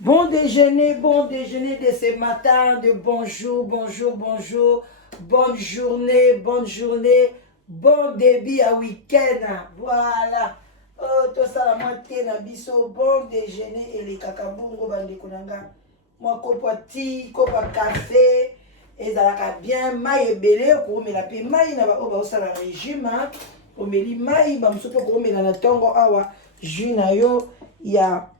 Bon déjeuner de ce matin, de bonjour, bonne journée, bon début à week-end. Voilà. Oh, tout ça, la moitié na biso, bon déjeuner et les kakabungo bandekonanga. Moi, kopa ti, kopa café, et ça la bien, maï belé, ko me la pe maï na ba o ba la régime, ko me li maï ba msopo ko me la tongo awa, jus na yo ya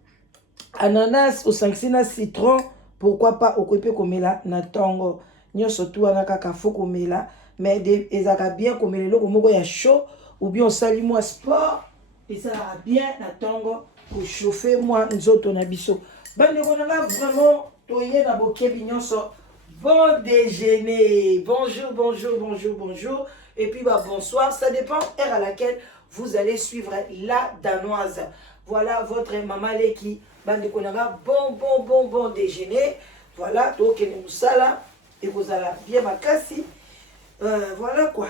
ananas osangisi na citron, pourquoi pas okoki komela na tongo nyonso tu wana kaka fo komela mais ezalaka bien komela eloko moko ya chaud ou bien osali mwa sport ezalaka bien na tongo kochauffe mwa nzoto na biso. Bandeko na nga vraiment toye na bokebi nyonso. Bon déjeuner, bonjour, et puis bah, bonsoir, ça dépend heure à laquelle vous allez suivre la danoise. Voilà votre maman Leki, bande konaga, bon déjeuner. Voilà, donc nous ça là, et vous allez bien ma cassi. Voilà quoi.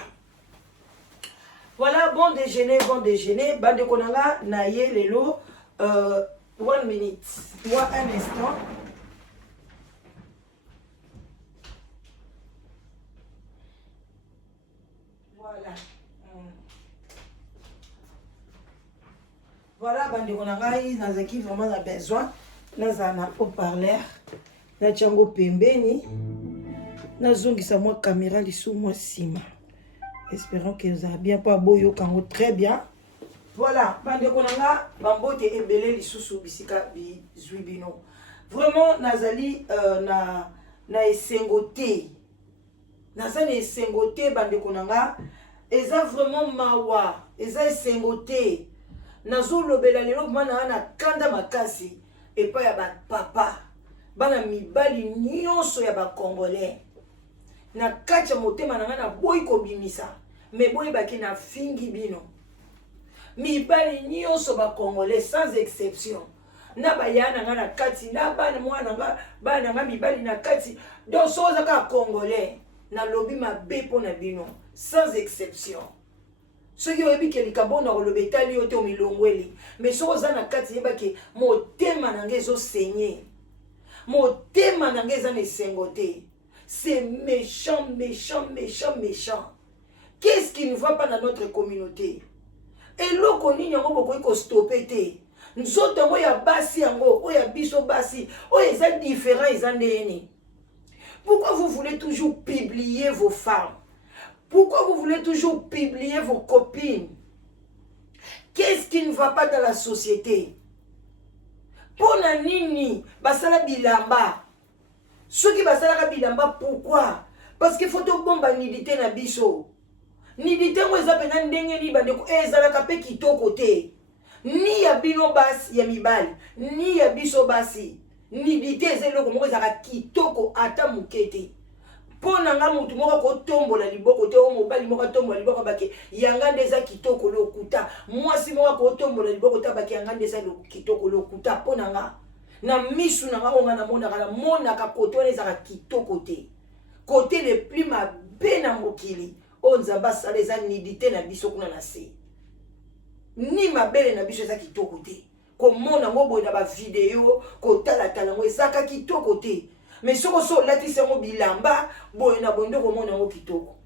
Voilà, bon déjeuner, bande konaga, naye lelo, 1 minute, moi un instant. Voilà. Voilà, bandeko na ngai nazaki vraiment na besoin nazala na haut-parleur natia yango pembeni nazongisa mwa caméra lisusu mwa nsima. Espérons que ezala bien mpo aboyoka yango très bien. Voilà, bandeko na nga bambote ebele lisusu bisika bizwi bino. Vraiment nazali na esengo te. Naza na esengo te bandeko na nga. Eza vraiment mawa, eza esengo te. Nazolobela lelo mana na kanda makasi epa ya ba papa bana mibali nyonso ya ba congolais na kati ya motema na nga na boyi kobimisa me boyi baki na fingi bino mibali nyonso ba congolais sans exception na bayana nga na kati na bana mwana nga bana nga mibali na kati donc soza ka congolais na lobi mabe po na bino sans exception. Ceux qui ont dit que les Kabon ont le bétal, ils ont mis l'ongweli. Mais ceux qui ont dit que mon thème n'a saigné. Mon thème n'a sengoté. C'est méchant. Qu'est-ce qui ne va pas dans notre communauté? Et l'eau qu'on y a beaucoup stoppé. Nous autres, on y a bassi en gros, on y a biso bassi, on y a différents, ils ont des. Pourquoi vous voulez toujours publier vos femmes? Pourquoi vous voulez toujours publier vos copines? Qu'est-ce qui ne va pas dans la société? Pona nini basala bilamba. Ceux qui basala bilamba, pourquoi? Parce qu'il faut te bomba nidité na biso. Nidité mo eza pena ndenge ni bandeko ezala kape kitoko te. Ni ya bino basi ya mibali, ni ya biso basi. Nidité ezelo ko mo ezala kitoko ata mukete. Pona nga mutu moko ko tombola liboko te o mobali moko tombola liboko bake yanga ndeza kitoko lokuta mwasi moko ko tombola liboko ta bake yanga ndeza kitoko lokuta pona nga na misu na nga onga na mona ka koto ezaka kitoko te côté le plus mabe na mokili o nzamba sala eza nidité na biso kuna na se ni mabele na biso eza kitoko te ko mona ngo boye na ba video ko tala ngo ezaka kitoko te. Mais si on lati sengo bilamba boye na bondo ko mona ngo kitoko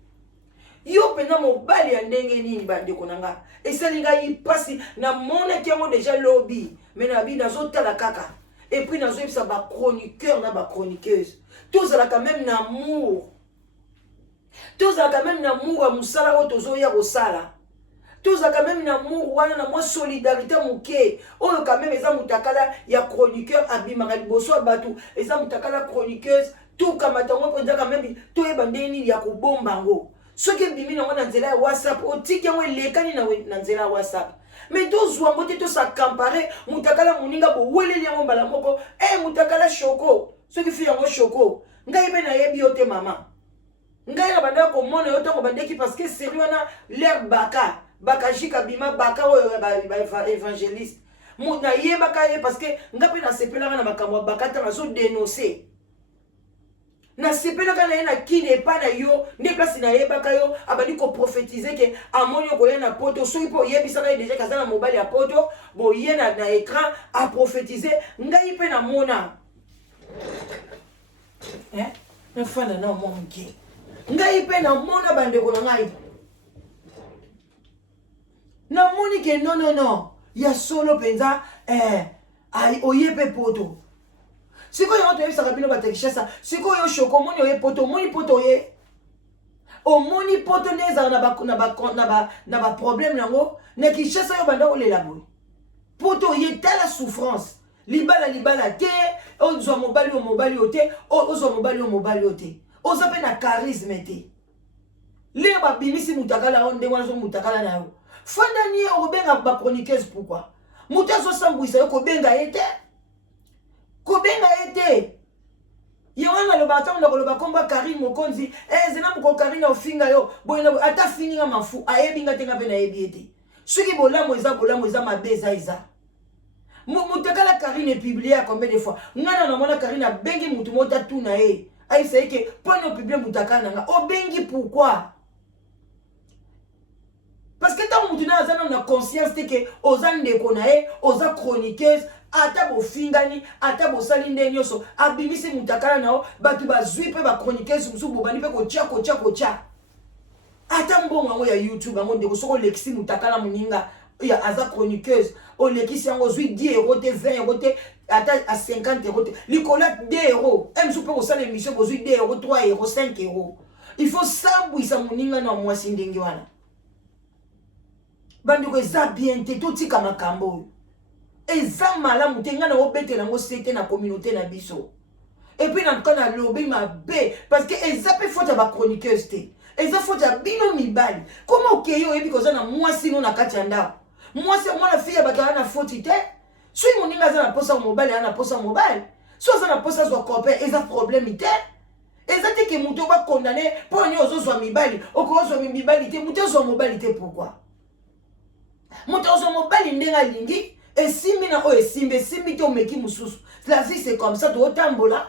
yo pena mobali ya ndenge nini bandeko nanga esalinga yipasi na mona kiango déjà lobby mais na bi nazo tala kaka et puis nazo yipsa ba chroniqueur na ba chroniqueuse tous la quand même na amour à musala o tozo ya kosala tous quand même na amour wana na moi solidarité muke oyo quand même eza mutakala ya chroniqueur abimaka liboso ya bato eza mutakala chroniqueuse tout kamatango penza quand même to yeba ndeni ya kobomba ngo soki bimi nango na nzela ya WhatsApp otiki yango elekani na nzela ya WhatsApp mais tozwa ngo te tosakampare mutakala moninga boweleli yango mbala moko mutakala shoko soki fi yango shoko ngai mpe nayebi yo te mama ngai na bandaka komona yo ntango bandeki parce que seri wana l'air bakajika bima baka oyo ba évangéliste mona yebaka ye parce que nga pe na sepelanga na makambo bakata nazo dénoncer na sepelaka na ye na kini epa na yo nde place na yebaka yo abandi koprophétiser ke amoni okoya na poto soki mpo oyebisaka ye deja kaza na mobali ya poto boye na écran aprophétiser ngai mpe namona nafanda na mwa moke ngai mpe namona bandeko na ngai namoni ke non ya solo mpenza oye mpe poto sikoyo yango toyebisaka bino batekishasa sikoyo shoko omoni oye poto omoni poto oye omoni poto nde ezala na baproblème nango na kishasa yo banda olela boye poto oye tala souffrance libala te ozwa mobali o te ozwa mobali o te oza mpe na charisme te lelo babimisi mutakala o ndenge wana so mutakala na yo fanda nie okobenga bachroniqueuse pourquoi moto azosambwisa yo kobenga ye te yango nalobaka ntango nakoloba komba Karine Mokonzi zena moko Karine ofinga yo boye ata fininga mafu ayebinga te nga mpe nayebi ye te soki bolamu eza mabe eza mutakala Karine publie ya combien de fois ngana namona Karine abengi mutu moko tatuna ye ayisa ye ke mpona opiblie mutakala nanga obengi pourquoi parce que ntango mutu na aza nano na conscience te ke oza ndeko na ye oza chroniqueuse ata bofingani ata bosali nde nyonso abimisi mutakala na yo bato bazwi mpe bachroniqueuse mosusu bobandi mpe kotia ata mbongo yango ya YouTube yango ndeko soki olekisi mutakala moninga ya aza chroniqueuse olekisi yango ozwi 10 € te 20 € te ata a 50 € te likolo 2 €. Mosusu mpe kosala émission bozwi 2 €, 3 €, 5 €. Il faut sambwisa moninga na mwasi ndenge wana bandeko eza bien te totika makambo oyo eza malamu te nga na obetela yango sete na communauté na biso epuis na tuka na lobi mabe parce que eza mpe faute ya bachroniqueuse te eza faute ya bino mibali koma okei oyebi koza na mwasi no na kati ya ndako mwasi mwana fille ya bato aza na faute te soki moninga aza na posa mobali aza na posa mobali so aza na posa azwa copain eza problème te eza te ke moto bakondane mpo ani ozozwa mibali okozwa mibali te moto ozwa mobali te pourquoi moto ozwa mobali ndenge alingi esimbi na oyo esimbi te omeki mosusu la vie c'est comme ça tootambola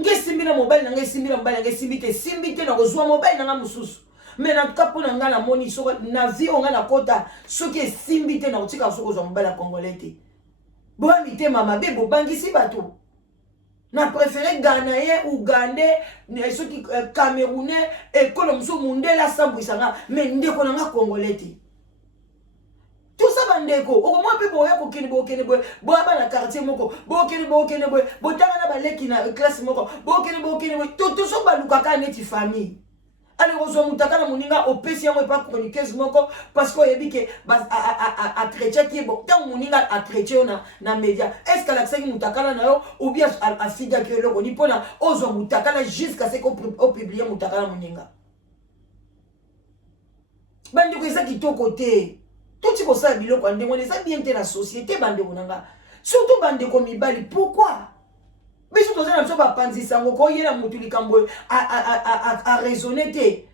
nge esimbi na mobali nanga esimbi na mobali nanga esimbi te na kozwa mobali nanga mosusu mais na tuka mpo na nga namoni soki na vie oyo nga nakota soki esimbi te na kotika soki ozwa mobali ya congolais te boya mitema mabe bobangisi bato na préféré ghanéen ougandais soki camerounais ekolo mosusu mundele asambwisanga mais ndeko nanga congolais te tout ça bandeko okomwa mpe boya kokende boye boya bana quartier moko bokende boye botanga na baleki na classe moko bokende boye toso balukaka neti famille ale kozwa mutakala moninga opesi yango epa chroniqueuse moko parce que oyebi ke achrétien ki bo ntango moninga achrétien yo na média est ce que alakisaki mutakala na yo ou bien afidaki yo eloko ni mpona ozwa mutakala jusqu'à ce opiblie mutakala moninga bandeko eza kitoko te toti kosala biloko ya ndenge wana eza bien te na société bandeko na nga surtout bandeko mibali pourquoi biso toza na biso bapanzisa yango koyela motu likambo araisonne te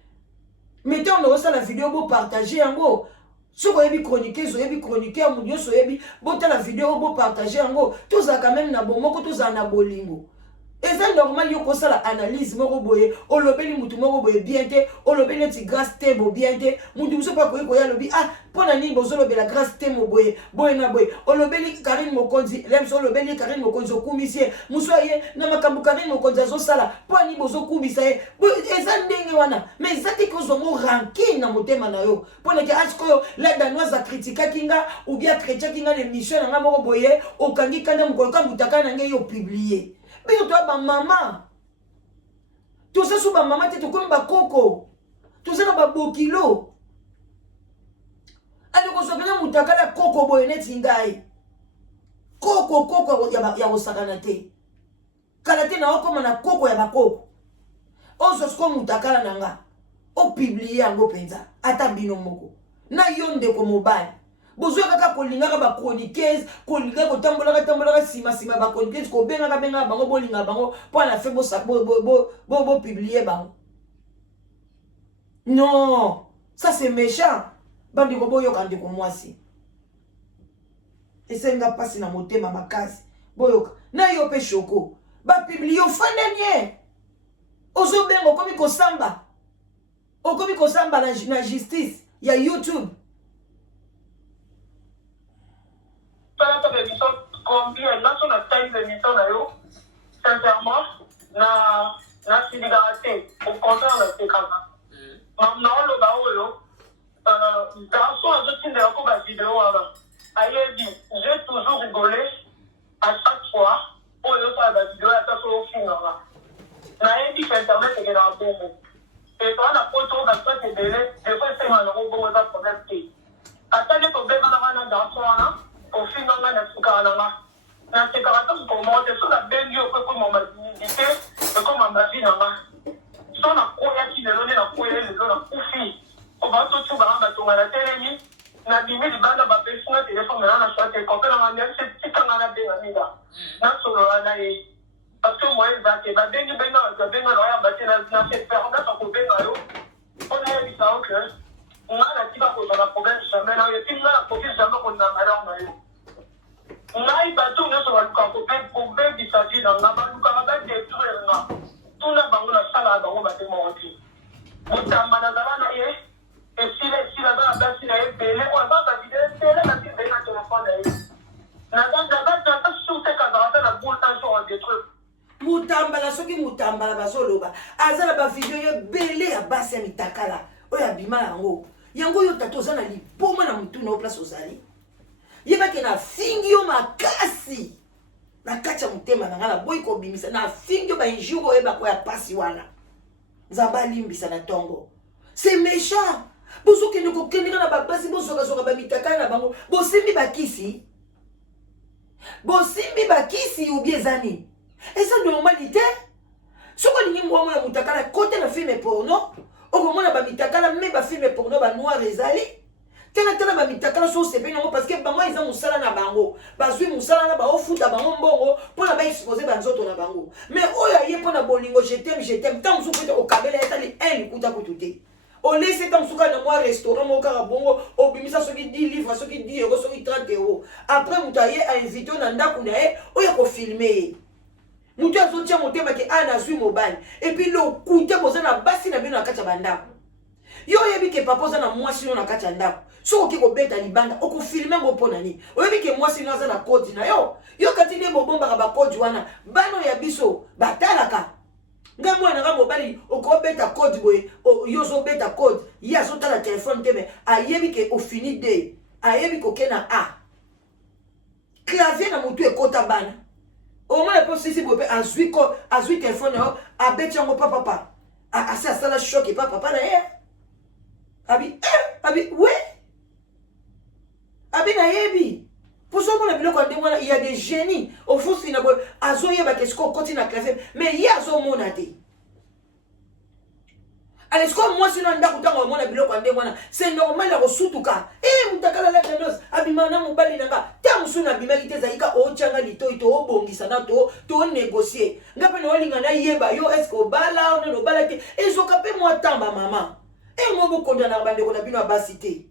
mais ntango nakosala video bopartage yango soki oyebi chroniqueuse oyebi chroniqueur motu nyonso oyebi botala video bopartage yango tozalaka meme na bomoko tozala na bolingo eza normal yo kosala analyse moko boye olobeli mutu moko boye bien te olobeli neti grâce te bo bien te mutu biso mpe akoki koya alobi mpona nini bozolobela grâce te mo boye na boye olobeli Karine Mokonzi lemso olobeli Karine Mokonzi okumisi ye mosu aye na makambo Karine Mokonzi azosala mpona nini bozokumisa ye eza ndenge wana mais eza te kozwango rankine na motema na yo mpona ke asikoyo la danoise akritikaki nga ou bien akretiaki nga na émission na nga moko boye okangi kanda mokolo ka mutaka na ngai yo publie biso toya bamama toza so bamama te tokomi bakoko toza na babokilo ande kozwakana mutakala koko boye neti ngai koko ya kosakana te kala te na okoma na koko ya bakoko ozwa siko mutakala na nga opiblie yango mpenza ata bino moko na yo ndeko mobali bozwa kaka kolingaka bachroniqueuse kolingaka kotambolaka nsima bachroniqueuse kobengaka bango bolingaka bango mpo na fe bopiblie bango non ça c'est méchant bandeko boyoka ndeko mwasi esenga mpasi na motema makasi boyoka na yo mpe shoko bapiblie ofandanie Ozo bengo okomi kosamba. Okomi kosamba na justice ya YouTube. Pas la télévision combien là sur la taille de l'émission là yo. Sincèrement, na solidarité au contraire de ces cas-là. Maintenant le baoyo garçon a jeté des recours à vidéo là. Aïe dit, j'ai toujours rigolé à chaque fois pour le faire la vidéo à ta au film là. Na dit que internet est dans le bon. Et toi la photo dans toi c'est délai, des fois c'est malheureux pour ça problème qui. Attends les problèmes dans la garçon là, au film là na suka là. Na c'est caractère comment c'est sur la belle yo comme ma dignité, comme ma vie là. Sur la coya qui le donne la coya le donne pour fille. On va tout ba ba la télé na bimi di banda ba personne téléphone na choisir quand on a même c'est petit quand on a bien amiga. Na solo na e parce que moi il va te ba bengi benga ba benga na ba te na fait faire na ko benga yo. On a dit ça OK. On a la tiba ko na problème jamais na et puis na ko jamais ko na malheur na yo. Na i ba tout na so ko ben di sa vie na ba ka ba te tout na. Tout na bango na sala bango ba te mo oti. Mutamba na na ye. Et si la base est belle, on va valider la petite belle à téléphone. La base sur tes camarades, la boule en des trucs. Mutambala soki mutambala bazoloba. Azala ba video ye belle ya basi ya mitakala. Oya bima yango. Yango yo tatoza na lipoma na mutu na place ozali. Yeba ke na fingi yo makasi. Na kacha mutema na ngala boy ko bimisa na fingi yo ba injuro eba ko ya pasi wana. Nzamba limbisa na tongo. C'est méchant. Bozo ke ndeko kendika na babasi bozo ka ba mitaka na bango. Bosimbi bakisi. Bosimbi bakisi ou bien zani. Et ça de normalité. Soko lingi mwa ya mutakala côté na film porno. Okomona ba mitakala me ba film porno ba noir ezali. Tena ba mitakala so sepe non parce que bango ils ont musala na bango. Bazui musala na ba ofuta bango mbongo pona ba exposer ba nzoto na bango. Mais oya ye pona bolingo je t'aime tant musu ko kabela etali un kuta kututé. On laisse tant souka dans moi restaurant mon carabongo au bimisa soki 10 livres soki 10 euros soki 30 euros après mutaye a invité na ndako na ye oya ko filmer mutu azotia motema ke ana zui mobile et puis le kuta boza na basi na bino na kati bandako yo yebi ke papa za na mwasi no na kati ndako so oki ko beta libanda oko filmer ngo pona ni oyebi ke mwasi no za na code na yo kati ne bobomba ba code wana bano ya biso batalaka nga mwana nga mobali oko beta code boye yozo beta code ya so tala téléphone teme ayebi ke ofini de ayebi ko kena a clavier na mutu ekota bana o mwana po sisi bobe azui téléphone yo abeti yango papa asi asala choc et papa na ye abi we abi na yebi pour ça qu'on a biloko ndé wana il y a des génies au fond c'est na azo yeba qu'est-ce qu'on continue à clavier mais il y a zo monate allez ce que moi sinon ndako tanga mona biloko ndé wana c'est normal la kosutuka mutakala la tenos abimana mobali nanga ta musuna bimaki te zaika o changa litoi to obongisa na to négocier ngape no linga na yeba yo est-ce que bala on no bala te ezoka pe moi tamba mama mo bokonda na bande ko na bino basité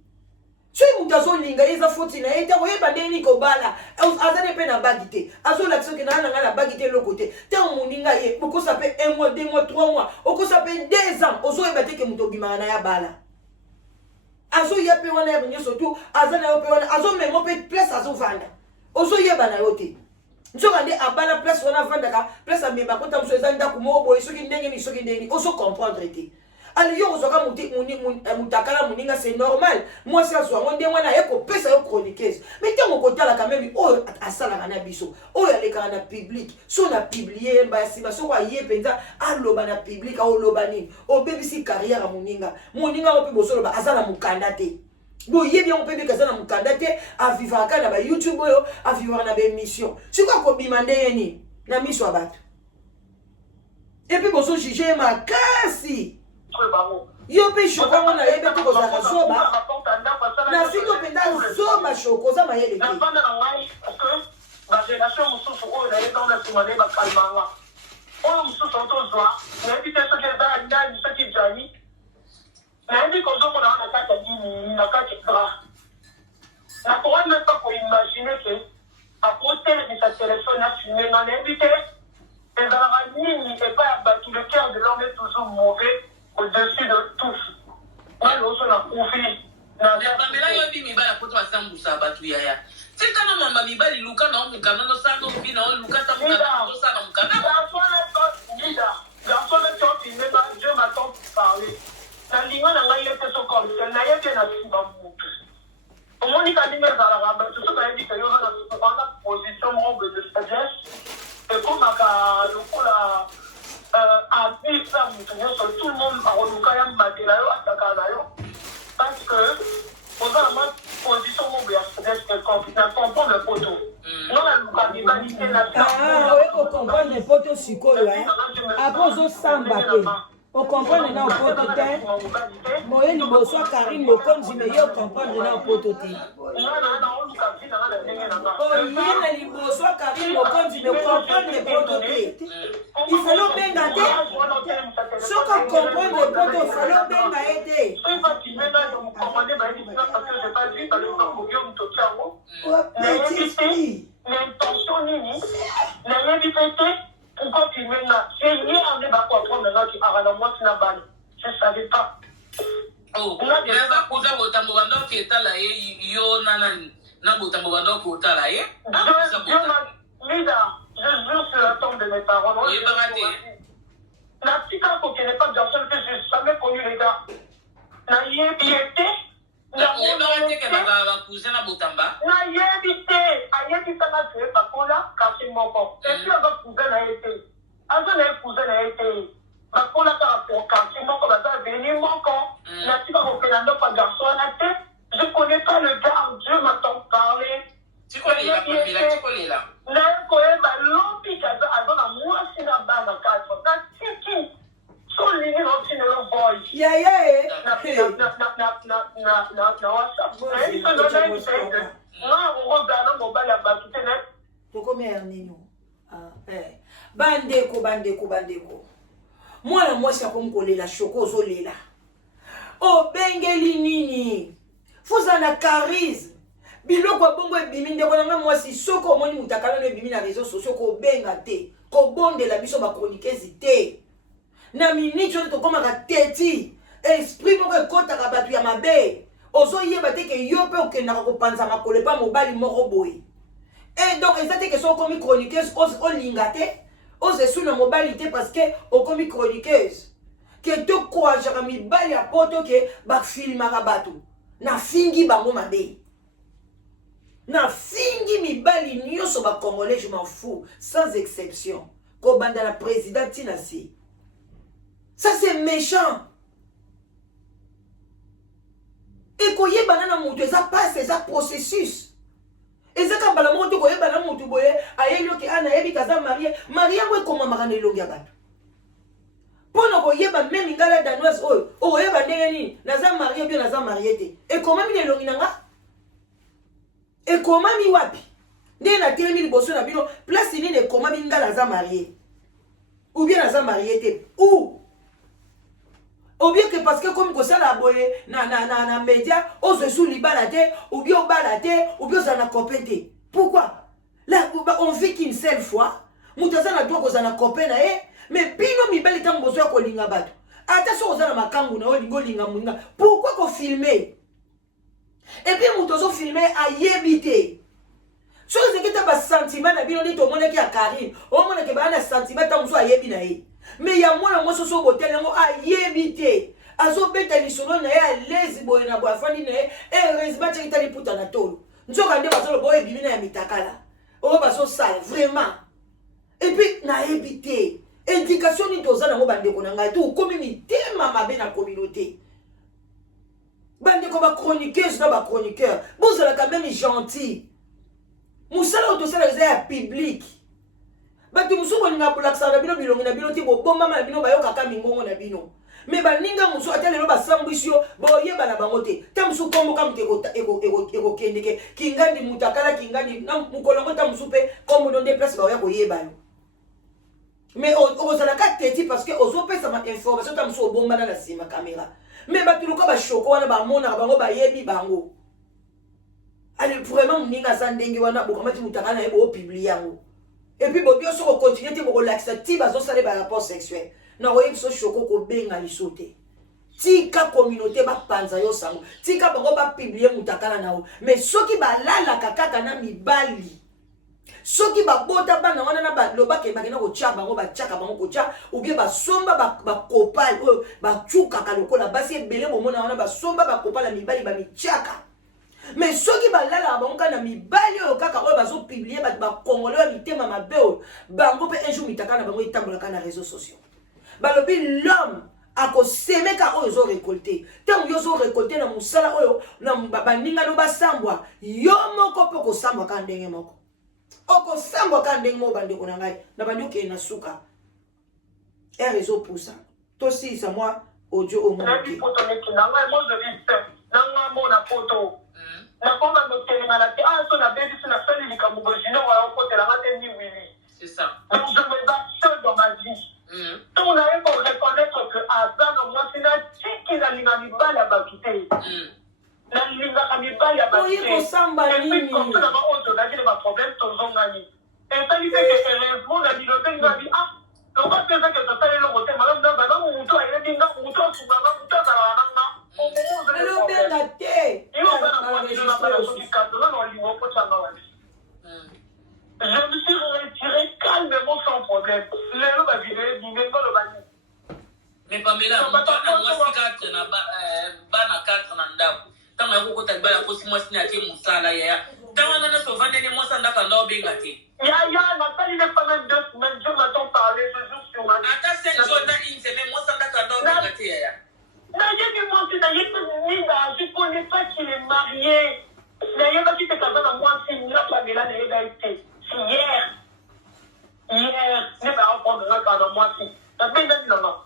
so mutazo linga eza foti na eta oyeba ndeni ko bala azane pe na bagité azo la tsoke na na bagité lokote te muninga ye boko sa pe 1 mois 2 mois 3 mois oko sa pe 2 ans ozo yeba te ke mutobima na ya bala azo yepe wana ya binyo surtout azana yo pe wana azo memo pe place azo vanda ozo yeba na yote nzoka nde abala place wana vanda ka place ameba kota muso ezanda kumo boy soki ndenge ni soki ndenge ozo comprendre te. Alors yo ozoka mutakala muninga c'est normal moi ça soit on demande na eko pesa yo chroniqueuse mais tant mon côté la quand même oh asala na biso oh ya le kana public so na publier basi baso kwa ye penza aloba na public o loba ni o BBC carrière muninga o pe boso loba asala mukanda te bo ye bien on peut bien asala mukanda te a vivre kana ba YouTube yo a vivre na ba émission si quoi ko bimande yeni na miso abatu et puis boso juger ma kasi yo pe shoko na yebe to kozaka zoba na fingo penda zoba shoko za mayele ke na bana na ngai parce que ba génération mususu o na yeba na simane ba kalmanga o mususu to zwa na yebe te so ke da ndani so ke jani na yebe ko zo ko na kata dini na kata bra na ko na pas ko imaginer que à côté de sa téléphone na filmer na yebe te Et dans la ligne, et pas abattu, le cœur de l'homme est toujours mauvais au-dessus de tous. Moi, l'autre, on a confié. Pamela yobi mibala poto asambusa batu yaya. Tika na mamba mibali luka na omukana no sanga obi na luka ta mukana no sanga mukana. Garçon le temps il met pas Dieu m'attend pour parler. La ligne na ngai était so comme ça na yete na simba mutu. Omoni ka dinga za la ba tout ça ba dit que yo na position manque de sagesse. Et comme aka lokola a dit ça mutu tout le monde a reluka ya matela yo ataka na yo. Parce que, pendant la position où il y a des conflits, on comprend le poteau. Non, la cannibalité, la ah, oui, on comprend le poteau sur quoi, après, on s'embarque. On comprend le nom poteau, moi, il y a soit Karine, le compte, je vais comprendre le nom poteau. Oh, il y a les mots, soit Karine, le compte, je vais comprendre le poteau. Il faut le bien garder. Ce qu'on comprend le poteau, il faut le bien garder. L'intention nini, pourquoi tu mets là? C'est lié en débat quoi, maintenant qui a la moitié la balle. Je ne savais pas. Oh, il y a pas pour ça, Botamobando qui est là, yo nanani, na Botamobando qui est là, Lida, je jure sur la tombe de mes parents. Oui, pas raté. La petite enfant qui n'est pas bien seule, que je n'ai jamais connu les gars. Na yébiété. Na yébiété. Na yébiété na tué bakola kasi moko. Et puis on va cousin na été. Azo na cousin na été. Bakola ka pour kasi moko baza venir moko. Na tika ko pelando pa garçon na tête. Je connais pas le gars, Dieu m'entend parler. Tu connais la Pamela, tu connais là. Na koye ba lopi kaza azo na mwasi na bana kaso. Na tiki. So lini no tine no boy. Yeah, yeah. Na WhatsApp. Eh, ça doit être bandeko mwana mwasi akomukolela shoko ozolela obengeli nini fuza na charisme biloko abongo ebimi ndeko nanga mwasi soko omoni mutakala no ebimi na réseaux sociaux kobenga te kobondela biso bakronikezi te na miniti oyo tokomaka teti esprit moko ekotaka bato ya mabe ozoyeba te ke yo mpe okendaka kopanza makolo epa mobali moko boye et donc eza te ke so okomi chroniqueuse olinga te ozesu na mobali te parce que okomi chroniqueuse ke tokouragaka mibali ya poto ke bafilmaka bato nafingi bango mabe nafingi mibali nyonso bacongolais je m'en fous sans exception kobanda na président tina si ça c'est méchant et koyebana na mutu eza passe eza processus eza kambala moko to koyebana mutu boye ayeli oke ana yebi kaza marie yango ekomamaka na elongi ya bato mpona koyeba meme ngala danoise oyo okoyeba ndenge nini naza marie bio naza marie te ekomami na elongi na nga ekomami wapi ndenge natelemi liboso na bino place nini ekomami ngala naza marie ou bien naza marie te ou bien que parce que comme kosala boye na média ozesu libala te ou bien obala te ou bien ozala na copain te pourquoi là on vit qu'une seule fois mutu aza na droit kozala na copain na ye mais bino mibali ntango bozo ya kolinga bato ata soki oza na makangu na yo olingi olinga moninga pourquoi kofilme et puis mutu ozofilme ayebi te soki ezeki ta basentiment na bino nde tomonaki ya Karine omonake baa na sentiment ntango mosu ayebi na ye mais ya mwana mwasi oso botel yango ayebi te azobeta lisolo na ye alezi boye na boye afandi na ye heureusement atiaki tali puta na tolo nzoka nde bazoloba oyo ebimi na ya mitakala oyo bazosala vraiment et puis nayebi te indication nini toza nango bandeko na ngai te okomi mitema mabe na communauté bandeko bachroniqueuse na bachroniqueur bozalaka même gentil mosala oyo tosala eza ya public bato mosusu bolinga kolakisaka na bino bilongi na bino te bobombama na bino bayokaka mingongo na bino me baninga mosusu ata lelo basambwisi yo boyeba na bango te ta mosusu komboka moto ekokendeke kingandi moto akala kingandi na mokolo yango ta mosusu mpe kombono nde place baoya koyeba yo mais ozalaka teti parce que ozopesama information ta mosusu obombana na nsima kamera me bato loka bashoko wana bamonaka bango bayebi bango ale vraiment moninga aza ndenge wana bokamati moto akala na ye boopiblie yango Et puis bon, si on continue de relaxer, ti bazo sale ba rapport sexuel. Na oyebi so choko ko benga lisote. Tika communauté ba panza yo sango. Tika bango ba publier mutakala na o. Mais soki ba lala kakaka na mibali. Soki ba bota bana wana na ba loba ke bakena ko tcha bango ba tchaka bango ko tcha ou bien ba somba ba kopal ba tchuka ka lokola basi ebele bomona wana ba somba ba kopala mibali ba michaka. Mais soki ba lala bango kana mibali o kaka o bazo publier ba congolais mitema mabeo bango pe un jour mitakana bango itambola kana réseaux sociaux. Ba lobi l'homme ako semeka oyo zo récolter tant yo zo récolter na musala oyo na baninga no basambwa yo moko pe ko sambwa ka ndenge moko oko sambwa ka ndenge mo bande ko na ngai na bandi ke na suka et réseau pour ça to si ça moi audio au monde na photo neki na ngai mo je vis na ngai mo na photo na koma no tele na ti so na bébé so na sali likambo jino wa ko tele na te ni wili C'est ça. Donc je me bats seul dans ma vie. On a eu pour reconnaître que Azan, moi, c'est la chique qui a l'imamibal à Bakité. La l'imamibal à Bakité. Oui, pour samba et puis, comme ça, d'abord, on a dit le problème, ton zone gagné. Et ça lui fait que heureusement, on a dit le père, il a dit, ah, on va faire que ça fait le côté, madame, madame, on doit aller dire, on doit se faire, on doit faire, le père la tête. Il va faire un peu de la balance du cadre, là, on lui voit pas ça dans la vie. Je me suis retiré calmement sans problème. Le va virer, il n'est pas le bagage. Mais Pamela, on a moi 4 na bana 4 na ndako. Tanga ko ta bala ko si moi sina ke musala ya. Tanga na so vande ne moi sanda ka ndo benga te. Ya, n'a pas dit pas même 2 semaines, je m'attends parler, je joue sur ma. Ata 5 jours dans une semaine, moi sanda ka ndo benga te ya. Non, j'ai dit moi c'est d'ailleurs je connais pas qu'il est marié. D'ailleurs pas qu'il était casé dans moi c'est là Pamela n'a été. Hier, je vais apprendre là quand moi si. Ça fait des moments.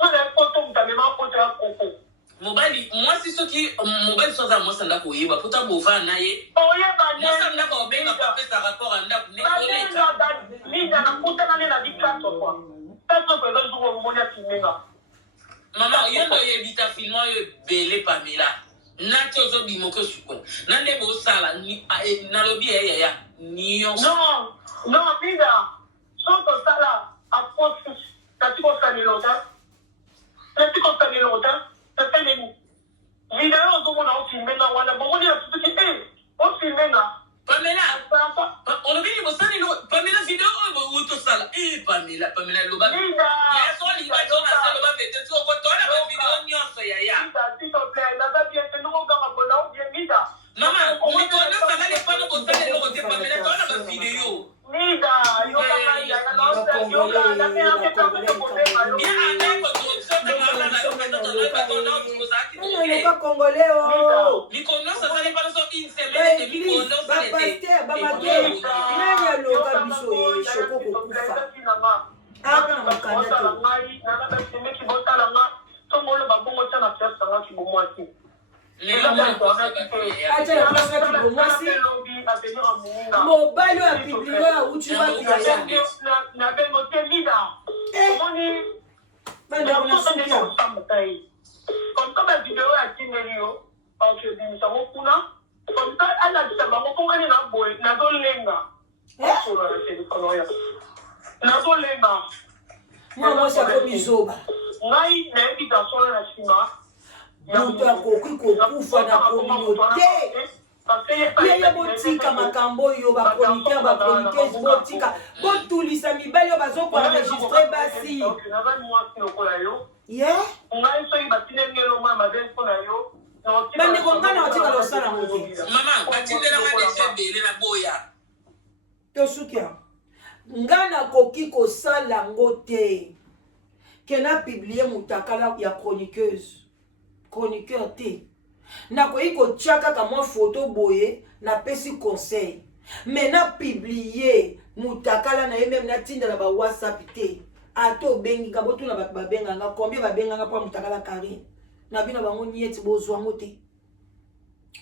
On a un photo, tu as même un photo à propos. Mobali, moi si ceux qui mobile sont à moi ça l'a koyeba pour ta bova na ye. Oh yeah ba. Moi ça n'a pas benga pas fait sa rapport à ndako ne koleka. Lida na kuta na la vie 4 fois. 4 fois dans jour on a filmé là. Maman, yo boye bita filmo yo belé Pamela. Na chozo bimoko suko. Na ne bo sala ni na lobi ya. Non, Lida, sans que ça là, à quoi tu constates longtemps? Tu constates longtemps? Ça fait les vidéos, on a filmé là, on a beaucoup de petits on filmé là. Pamela, on a vu les bossons, Pamela vidéo, on tout ça là. Pamela, l'oba. Il y a son livre, on a ça, l'oba, peut-être, on a la vidéo, on y a ya. S'il te plaît, la va bien, c'est nous, on va m'abonner, bien, Lida. Maman, on est connu, ça va les pas nous constater les côtés, Pamela, on a la vidéo. Lida, yo mobali ya publio ya uchi wapi ya na bengote Lida moni banda na suka comme ça la vidéo ya Timelio ok dit ça kuna comme ça ala dit ba mo ngani na boy na do lenga sur le téléphone ya na do lenga moi ça comme izoba ngai na invitation na sima mutu akoki kokufa na communauté yeye botika makambo oyo bachroniqueur bachroniqueuse botika botulisa mibali oyo bazokoenregistre basi bandeko ngana batika losala yango te tosukia nga nakoki kosala yango te ke na publie mutakala ya chroniqueur te nakoki kotia kaka mwa foto boye napesi conseil me na publie mutakala na ye meme natindela ba whatsapp te ata obengika botuna bato babenganga combien babenganga mpo mutakala Karine na bino bango nieti bozwango te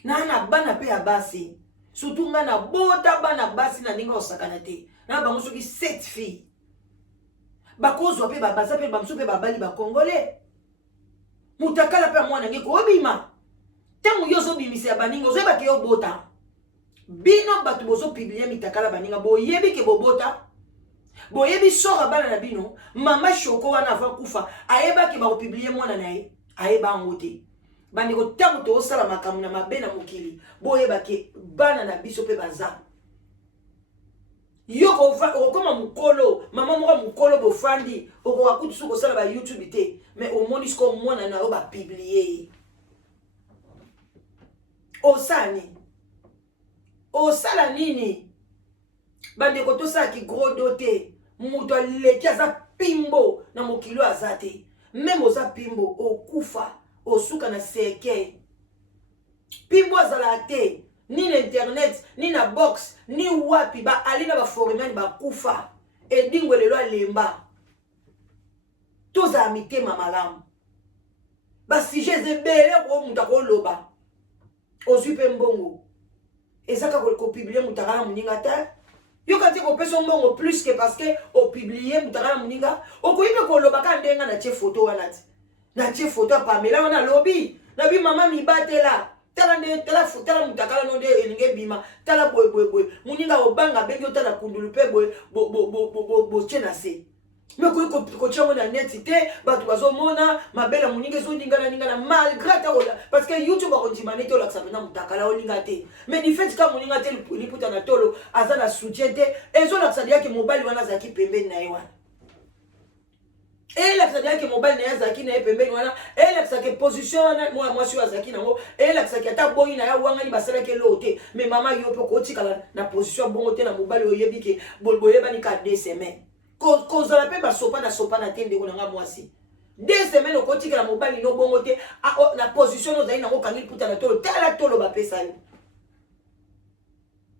na bana mpe ya basi surtout nga na bota bana basi na ndenge osakana te na bango soki 7 filles bakozwa mpe babaza mpe bamosu mpe babali bakongolais mutakala mpe mwana nge koobima ntango yo ozobimisa ya baninga ozoyebake yo bota bino bato bozopiblie mitakala baninga boyebi ke bobota boyebi sora bana na bino mama Choco wana avant kufa ayeba ki ba publier mwana nae ayeba ngote bandeko tango to osala makambo na mabe na mokili boyeba ki bana na biso pe baza yo okoma mukolo mama moko mukolo bofandi okoka kutu kosala ba YouTube te mais au moins jusqu'au mwana na yo ba publier osala nini bandeko tosala ki gros doté mutu aleki aza pimbo na mokilo aza te même oza pimbo okufa osuka na seke pimbo azala te ni na internet ni na box ni wapi ba ali na ba foreman ba kufa edingo lelo alemba toza mitema malamu ba sujet zebele ko mutu akoloba ozwi pe mbongo ezaka ko publier mutaka na muninga ta yo kati ko peso mbongo plus que parce que o publier mutaka na muninga okoyipe ko loba ka ndenga na che photo wana ti na che photo Pamela wana lobi na bi mama mi batela tala nde tala mutaka no de elinge bima tala boy muninga obanga bengi otala kundulu pe bo chena se mais ko tchango na net te batu bazomona mabela muninga zo ninga malgré ta ola parce que YouTube a ondimane to la sabena mutaka la olinga te mais du fait ka muninga te liputa na tolo azana soutien te ezo la sadia ke mobile wana zaki pembeni na yewana et la sadia ke mobile na zaki na pembeni wana et la sadia position wana moi sur zaki nango et la sadia ta boyi na ya wanga ni basala ke lote mais mama yo pe ko tikala na position bongo te na mobile oyebi ke bolboyeba ni ka 2 semaines kozala pe basopa na te ndeko nanga mwasi 2 semaines okotika na mobali no bongo te na position ozali nango kangi liputa na tolo tala tolo bapesa yo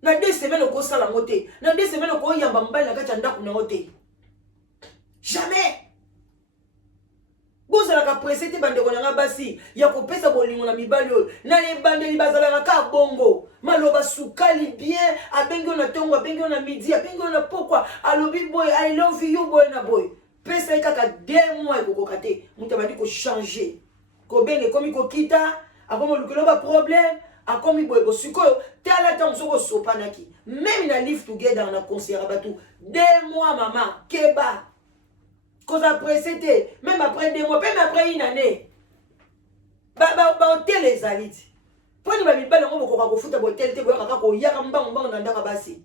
na 2 semaines okosala ngo te na 2 semaines okoyamba mobali na kati ya ndako nango te jamais bozalaka presse te bandeko nanga basi ya kopesa bolingo na mibali oyo na lebandeli bazalaka ka bongo maloba sukali bien abengi na tongo abengi na midi abengi na pokwa alobi boy I love you boy na boy pesa kaka 2 mois ekokoka te mutu bandi ko changer ko benge komi ko kita akomo lukelo ba problème akomi boy bosiko tala tango soko sopanaki même na live together na concert batu 2 mois mama keba cause après c'était même après 2 mois même après une année hôtel les alites poni ba mibala ngo bokoka kofuta hôtel te boyaka ko yaka mbango na ndaka basi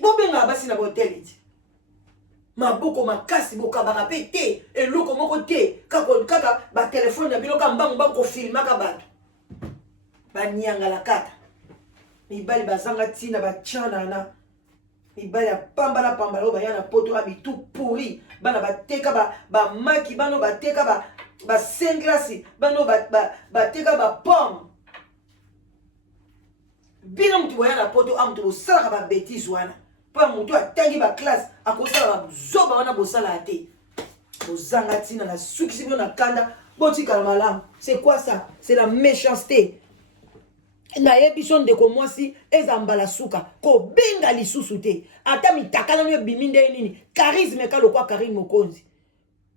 bobenga basi na hôtel iti maboko makasi bokabaka pe te eloko moko te kaka ba téléphone na biloka mbango ko filmaka bato banyanga la kata mibali bazanga tina ba tchanana mibali ya pambala oyo bayana poto ya bitu pourri bana bateka ba maki bano bateka ba senglasi bano bateka ba pomme bino mutu boyana poto amutu bosalaka ba bêtise wana po mutu atangi ba classe akosala ba zoba wana bosala te bozanga tina na sukisi bino na kanda botikala malamu c'est quoi ça c'est la méchanceté na yebiso ndeko mwasi ezambala suka ko benga lisusu te ata mitakala no biminde nini charisme ka lokwa Karine Mokonzi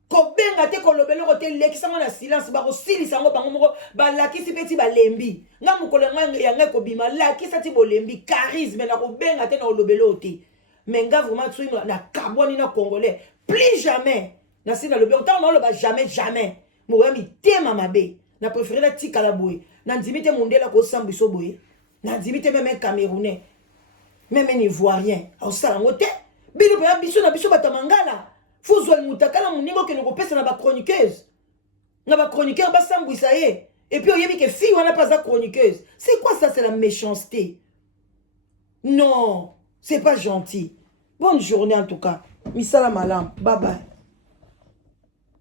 ko benga te ko lobeloko te lekisanga na silence ba ko silisa ngo bango moko ba lakisi peti ba lembi nga mukolo yanga ko bima lakisa ti bolembi charisme na ko benga te na lobelo te menga vraiment tsui na carbone na congolais plus jamais na sina lobe autant na loba jamais mo mi tema mabe na préféré la tikala boy na ndimite mondela ko sambiso boy na ndimite même camerounais même un ivoirien au salangote bino ba biso na biso batamangala fuzwa mutakala muningo ke noko pesa na ba chroniqueuse na ba chroniqueur ba sambwisa ye et puis oyebi ke fille wana pas za chroniqueuse c'est quoi ça c'est la méchanceté non c'est pas gentil bonne journée en tout cas misala malam bye bye